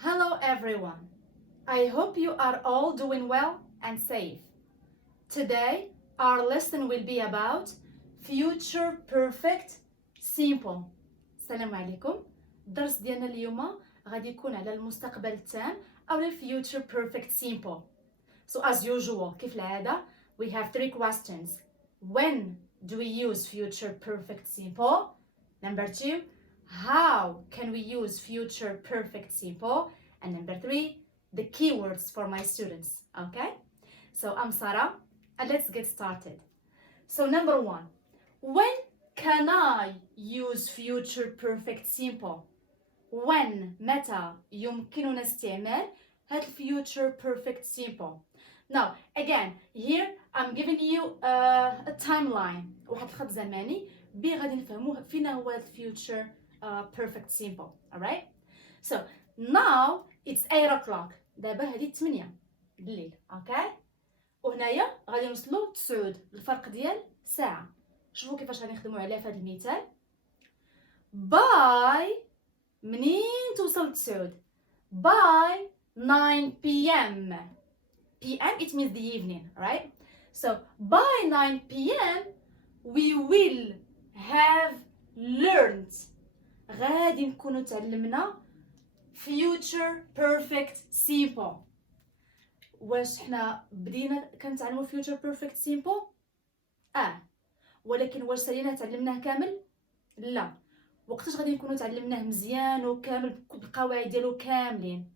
Hello everyone. I hope you are all doing well and safe. Today our lesson will be about future perfect simple. السلام عليكم. الدرس ديالنا اليوم غادي يكون على المستقبل التام أو future perfect simple. So as usual كيف العادة we have three questions. When do we use future perfect simple? Number two, how can we use future perfect simple? And number three, the keywords for my students. Okay? So I'm Sara and let's get started. So number one, when can I use future perfect simple? When متى يمكننا استعمال هاد future perfect simple? Now again here I'm giving you a timeline واحد الخط زمني بي غادي نفهموه فينا هو future perfect simple. Alright? So now it's 8 o'clock. دابا هذه 8 بالليل. Okay? وهنايا غادي نوصلوا 9 الفرق ديال ساعة. شوفوا كيفاش غادي نخدموا عليها في هذا المثال. باي منين توصل 9 by 9 p.m. p.m. it means the evening, right? So by 9 p.m. we will have learned. غادي نكونوا تعلمنا future perfect simple. واش حنا بدينا كنتعلموا future perfect simple؟ ولكن واش سالينا تعلمناه كامل؟ لا. وقتاش غادي نكونوا تعلمناه مزيان وكامل بالقواعد ديالو كاملين؟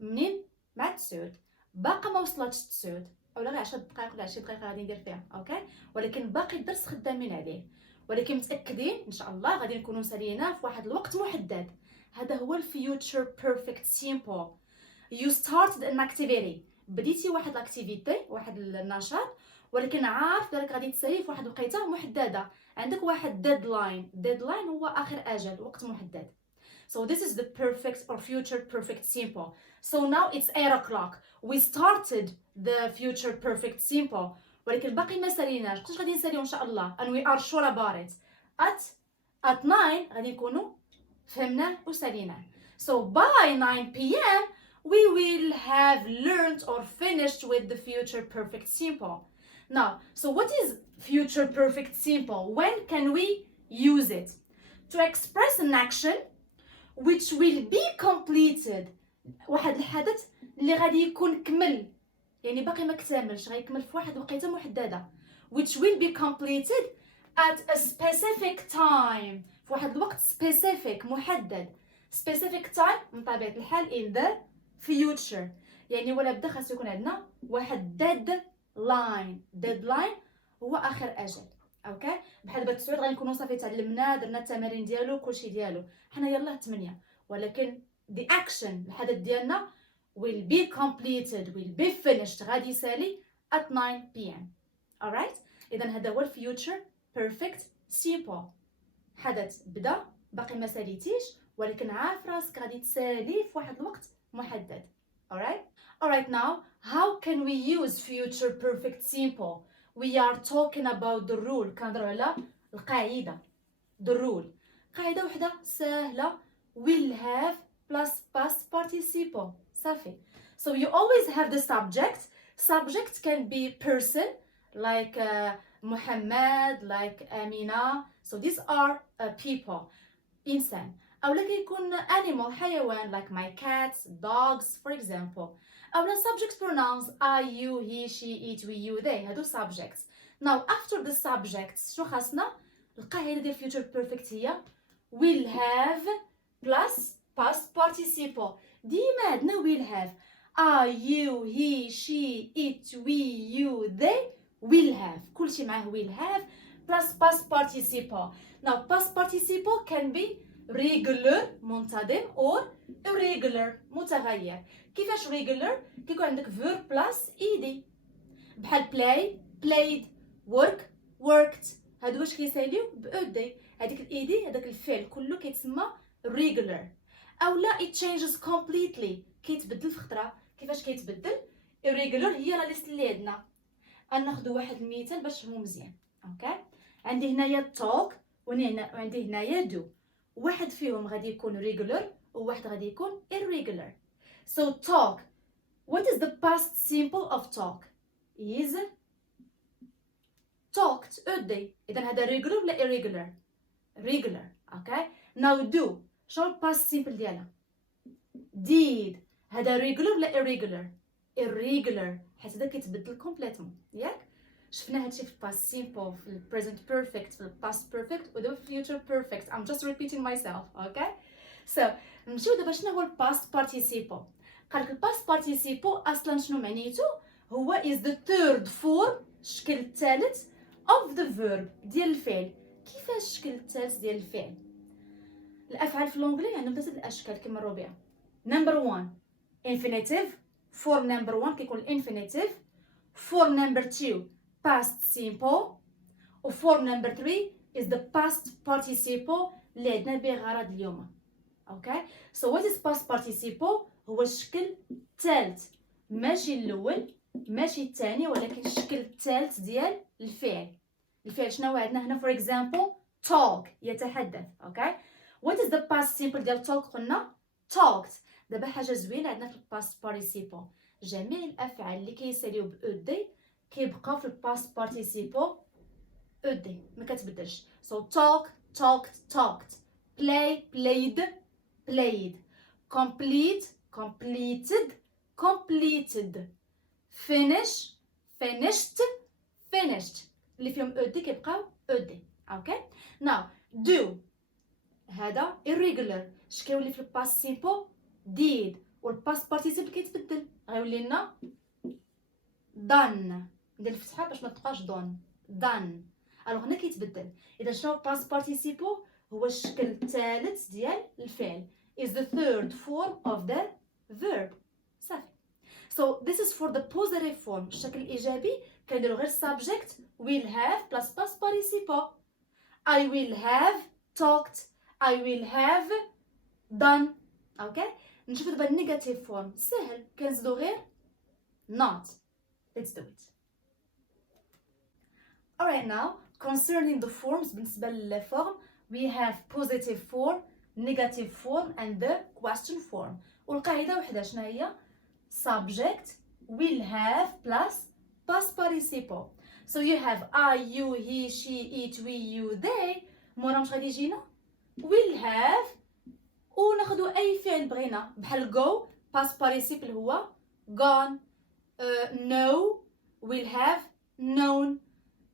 منين؟ مع 9. باقا ما وصلتش 9 اولا غير 10 دقائق ولا 20 دقيقه غادي ندير فيها، اوكي؟ ولكن باقي الدرس خدامين عليه، ولكن متاكدين ان شاء الله غادي نكونوا ساليناه في واحد الوقت محدد. هذا هو الفيوتشر بيرفكت سيمبل. You started an activity. بديتي واحد الاكتيفيتي، واحد النشاط، ولكن عارف بالك غادي تسالي في واحد الوقيته محدده. عندك واحد ديدلاين. ديدلاين هو اخر اجل، وقت محدد. So this is the perfect or future perfect simple. So now it's 8 o'clock. We started the future perfect simple. ولكن باقي ما ساليناش. وقتاش غادي نساليو ان شاء الله؟ And we are sure about it. At 9 غادي نكونوا فهمناه وساليناه. So by 9 p.m. we will have learned or finished with the future perfect simple. Now, so what is future perfect simple? When can we use it? To express an action which will be completed. واحد الحدث اللي غادي يكون كمل، يعني باقي ما اكتملش، غيكمل في واحد الوقيته محدده. Which will be completed at a specific time. في واحد الوقت specific محدد. Specific time من طبيعة الحال in the future. يعني ولا بدا خاص يكون عندنا واحد deadline. deadline هو آخر أجل. اوكي؟ بحال دابا 9 غنكونوا صافي تعلمنا، درنا التمارين ديالو كلشي ديالو. حنا يلاه 8 ولكن the action الحدث ديالنا will be completed, will be finished غادي يسالي at 9 p.m. alright? إذا هذا هو future perfect simple. حدث بدا باقي ما ساليتيش ولكن عارف راسك غادي تسالي في واحد الوقت محدد. alright now how can we use future perfect simple? We are talking about the rule. كنهضروا على القاعده. the rule قاعده وحده سهله. will have plus past participle. صافي. So you always have the subject. Subject can be person like Muhammad, like Amina. So these are people. إنسان. أو لك يكون animal حيوان like my cats, dogs for example. أو لا subject pronouns I, you, he, she, it, we, you, they. هادو subjects. Now after the subjects شو خاصنا؟ القاعدة ديال future perfect هي will have plus past participle. ديما عندنا will have. I, you, he, she, it, we, you, they will have. كلشي معاه will have plus past participle. Now past participle can be regular منتظم or irregular متغير. كيفاش regular؟ كيكون عندك verb plus ed. بحال play played, work worked. هادو واش كيساليو بأودي. هذيك الايدي هذاك الفعل كله كيتسمى regular. او لا it changes completely كيتبدل في خطره. كيفاش كيتبدل؟ irregular هي لا ليست اللي عندنا. غناخذوا واحد المثال باش تفهموا مزيان. اوكي؟ عندي هنايا talk وعندي هنايا do. واحد فيهم غادي يكون regular وواحد غادي يكون irregular. So talk. What is the past simple of talk? Is talked. أدي. إذا هذا regular ولا irregular? Regular. Okay. Now do. شنو past simple ديالها؟ did. هذا regular ولا irregular؟ irregular. حيت هذا كيتبدل كومبليتمون ياك؟ شفنا هادشي في past simple، في ال present perfect، في ال past perfect ودابا في future perfect. I'm just repeating myself. Okay. So نمشيو دابا شنو هو ال past participle. قالك ال past participle اصلا شنو معنيتو؟ هو is the third form، الشكل الثالث of the verb ديال الفعل. كيفاش الشكل الثالث ديال الفعل؟ الافعال في اللونجلي عندهم ثلاثه الاشكال كيمروا بها. نمبر 1 infinitive، form number 1 كيكون infinitive، form number 2 past simple، و form number 3 is the past participle اللي عندنا به غرض اليوم. اوكي so what is past participle؟ هو الشكل الثالث، ماشي الاول ماشي الثاني، ولكن الشكل الثالث ديال الفعل. الفعل شنو عندنا هنا؟ for example talk يتحدث. اوكي what is the past simple ديال talk؟ قلنا talked. دابا حاجه زوينه عندنا في الباست participle، جميع الافعال اللي كيساليو بأدي كيبقاو في الباست participle أدي، ما كتبدلش. so talk talked talked، play played played، complete completed completed، finish finished finished، اللي فيهم أدي كيبقاو أدي. اوكي now do. هذا irregular، اش كيولي في الباست سيمبل؟ did، والباست بارتيسيبل كيتبدل، غيولي لنا done. ندير الفتحه باش ما تبقاش دون done. الوغ هنا كيتبدل. اذا شنو باست بارتيسيبل؟ هو الشكل الثالث ديال الفعل، is the third form of the verb. صافي. so this is for the positive form. الشكل الايجابي كنديرو غير subject will have plus past participle. I will have talked، I will have done. اوكي نشوف دابا النيجاتيف فورم. سهل، كنزيدو غير not. let's do it. alright now concerning the forms، بالنسبه للفورم we have positive form negative form and the question form. والقاعده وحده شنو هي؟ subject will have plus past participle. so you have I you he she it we you they. مورا مش غادي يجينا will have، وناخدو اي فعل بغينا بحال go past participle هو gone، know will have known،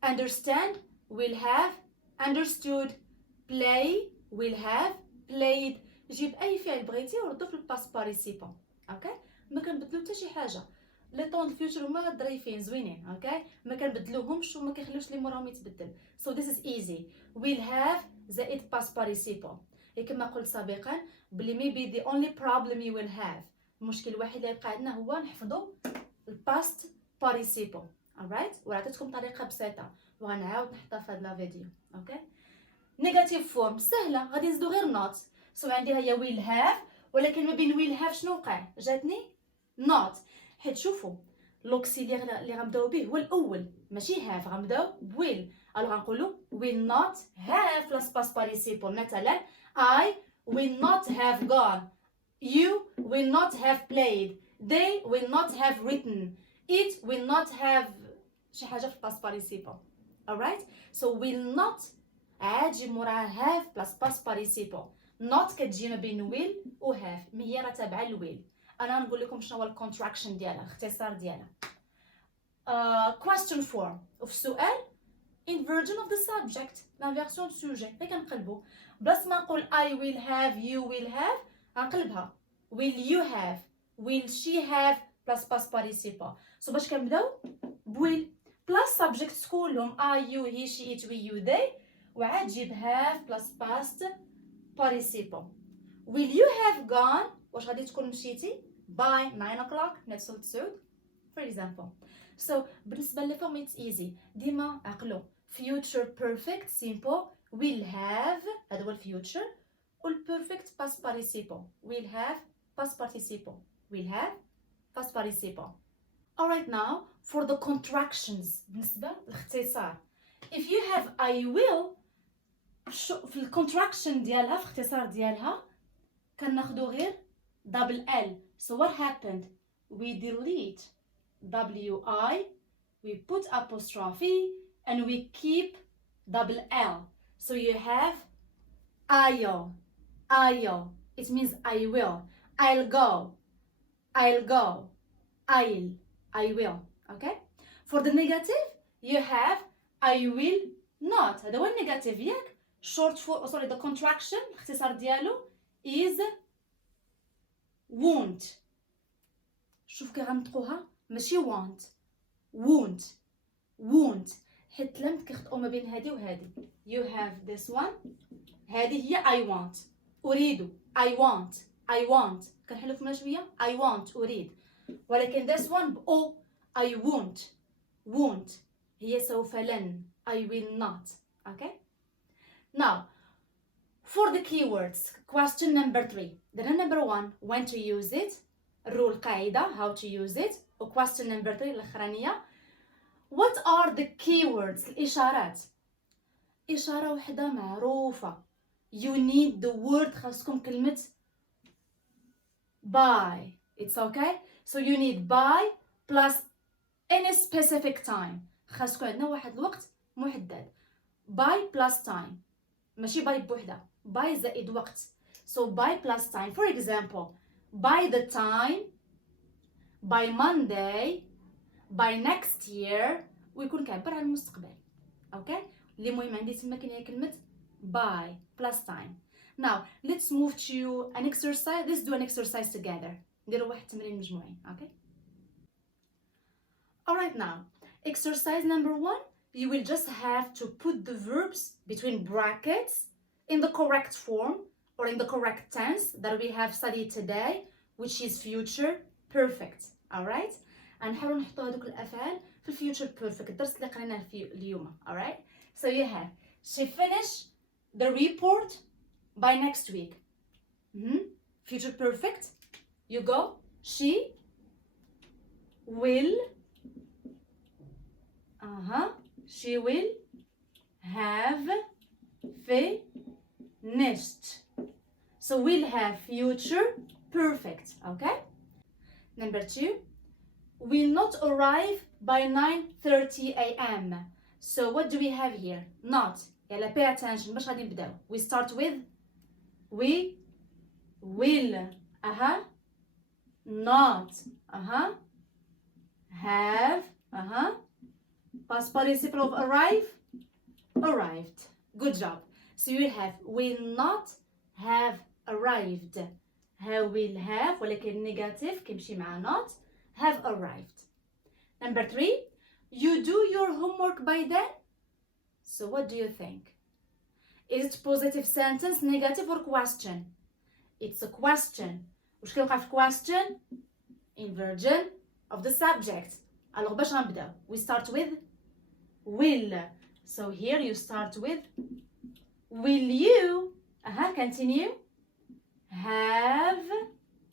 understand will have understood، play will have played. جيب اي فعل بغيتي وردو في الباست participle. اوكي ما كنبدلو حتى شي حاجه. لي طون فيوتشر هما ظريفين زوينين. اوكي ما كنبدلوهمش وما كنخليوش لي موراهم يتبدل. so this is easy. will have زائد past participle. كما قلت سابقا بلي maybe the only problem you will have، المشكل الوحيد اللي يبقى عندنا هو نحفظوا الباست participle. alright وعطيتكم طريقه بسيطه وغنعاود نحطها في هذا الفيديو. اوكي نيجاتيف فورم سهله، غادي نزيدو غير not. so عندي هي will have، ولكن ما بين will have شنو وقع؟ جاتني not. حيت شوفوا لوكسيليير اللي غنبداو به هو الاول ماشي have، غنبداو will. الو غنقولوا will not have plus past participle. مثلا I will not have gone، you will not have played، they will not have written، it will not have شي حاجه في past participle. alright so will not عاد جي موراها have plus past participle. not كتجي ما بين will و have، ما هي راه تابعه لويل. انا نقول لكم شنو هو الكونتراكشن ديالها، الاختصار ديالها. question form وفي السؤال inversion of the subject، l'inversion du sujet. غير كنقلبو بلاص ما نقول I will have you will have غنقلبها will you have will she have plus past participle. so باش كنبداو بويل plus subjects كلهم I you he she it we you they، وعاد جيب have plus past participle. will you have gone واش غادي تكون مشيتي by 9 o'clock نتصل تسعود for example. so بالنسبه للفورم it's easy. ديما عقلو future perfect simple will have هذا هو الفيوتشر، والبيرفكت past participle will have past participle will have past participle. alright now for the contractions بالنسبه للاختصار if you have I will في الكونتراكشن ديالها في الاختصار ديالها كناخدو غير دبل ال So what happened? We delete WI, we put apostrophe, and we keep double L. So you have I'll. It means I will. I'll go. I will. Okay? For the negative, you have I will not. هذا هو النيجاتيف ياك. Short for, sorry, the contraction الاختصار ديالو is won't. شوف كي غنطقوها ماشي won't حيت لم كيخطئوا ما بين هذه وهذه. You have this one. هذه هي I want. أريد. I want. كنحلو فيها شوية. I want. أريد. ولكن this one بأو. I won't. هي سوف لن. I will not. Okay? Now, for the keywords, question number 3. Then number 1, when to use it. Rule قاعدة, how to use it. و question number 3 الأخرانية. What are the keywords? الإشارات. إشارة وحدة معروفة. You need the word. خاصكم كلمة by. It's okay? So you need by plus any specific time. خاصكم عندنا واحد الوقت محدد. by plus time. ماشي by بوحدة. by زائد وقت. So by plus time. For example, by the time, by Monday, by next year. ويكون كيعبر عن المستقبل. Okay? اللي مهم عندي تما كاين هي كلمة by plus time. Now, let's move to an exercise. Let's do an exercise together. نديروا واحد التمرين مجموعي. Okay? Alright, now, exercise number 1. You will just have to put the verbs between brackets in the correct form or in the correct tense that we have studied today, which is future perfect. Alright? غنحاولوا نحطوا هذوك الأفعال في future perfect. الدرس اللي قريناه في اليوم. Alright? So you have, she finished the report by next week. Future perfect. You go, she will she will have finished. So we'll have future perfect. Okay? Number 2, will not arrive by 9:30 a.m. So what do we have here? Not. يلا pay attention. باش غادي نبداو. We start with we will not have past participle of arrived. Good job. So you have will not have arrived. will have ولكن negative كيمشي مع not. Have arrived. Number 3, you do your homework by then. So what do you think? Is it positive sentence, negative or question? It's a question. وش كيوقع في question? Inversion of the subject. Alors باش غنبداو. We start with will. So here you start with will you continue have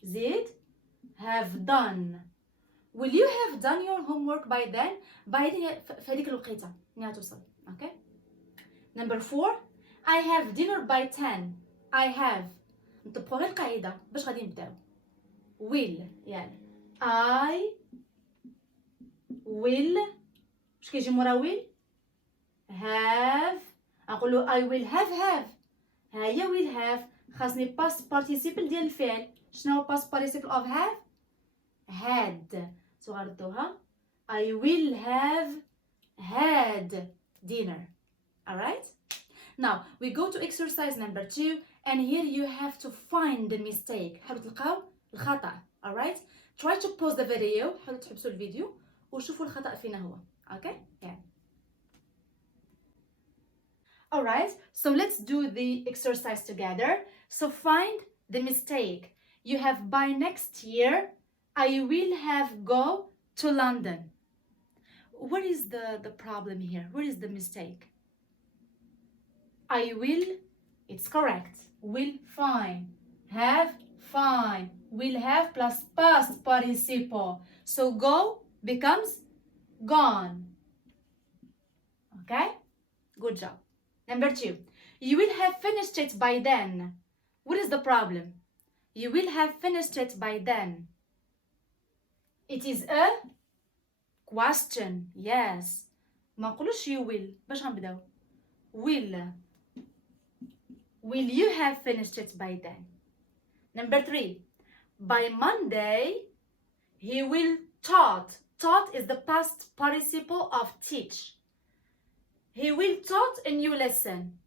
زيد have done. Will you have done your homework by then? By في هذيك الوقيته ملي توصل. Okay? Number 4, I have dinner by 10. I have. نطبقوا غير القاعده باش غادي نبداو. will يعني I will. واش كيجي مورا will؟ have. نقولوا I will have. ها هي will have. خاصني past participle ديال الفعل. شنو هو past participle of have؟ had. سو غنردوها I will have had dinner. Alright? Now we go to exercise number 2, and here you have to find the mistake. حاولوا تلقاو الخطأ. Alright? Try to pause the video. حاولوا تحبسوا الفيديو وشوفوا الخطأ فينا هو. Okay? Yeah. Alright, so let's do the exercise together. So find the mistake. You have by next year, I will have go to London. What is the problem here? What is the mistake? I will, it's correct. Will, fine. Have, fine. Will have plus past participle. So go becomes gone. Okay? Good job. Number 2. You will have finished it by then. What is the problem? You will have finished it by then. It is a question. Yes. ما نقولوش you will. باش غنبداو؟ Will you have finished it by then? Number 3. By Monday, he will taught. Taught is the past participle of teach. He will taught a new lesson.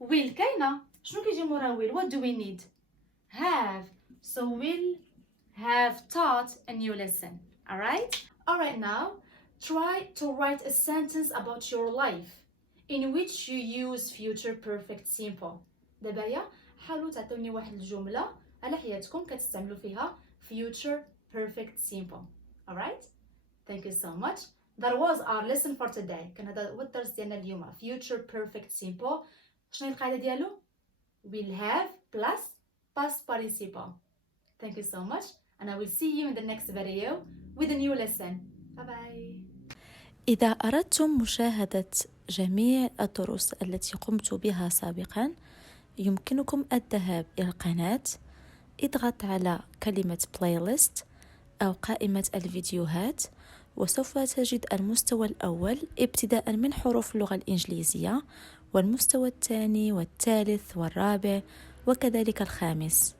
Will كاينة. شنو كيجي مورا will? What do we need? Have. So will have taught a new lesson. Alright, now try to write a sentence about your life in which you use future perfect simple. دابا حاولوا تعطوني واحد الجملة على حياتكم كتستعملوا فيها future perfect simple. Alright? Thank you so much. That was our lesson for today. كان هذا هو الدرس ديالنا اليوم. Future perfect simple. شنو هي القاعدة ديالو؟ will have plus past participle. Thank you so much, and I will see you in the next video with a new lesson. Bye bye. إذا أردتم مشاهدة جميع الدروس التي قمت بها سابقا، يمكنكم الذهاب إلى القناة، اضغط على كلمة playlist أو قائمة الفيديوهات، وسوف تجد المستوى الأول ابتداء من حروف اللغة الإنجليزية، والمستوى الثاني والثالث والرابع وكذلك الخامس.